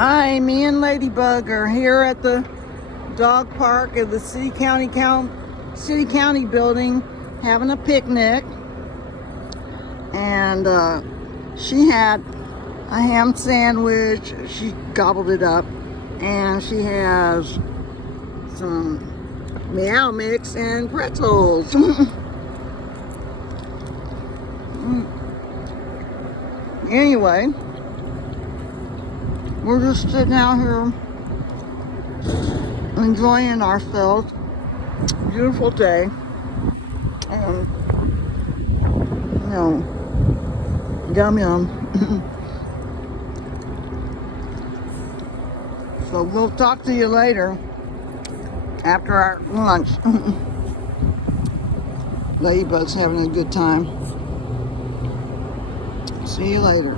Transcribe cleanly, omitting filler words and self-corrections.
Hi, me and Ladybug are here at the dog park of the city county building having a picnic, and she had a ham sandwich. She gobbled it up, and she has some meow mix and pretzels. Anyway, we're just sitting out here enjoying ourselves. Beautiful day. And, yum yum. So we'll talk to you later after our lunch. Ladybug's having a good time. See you later.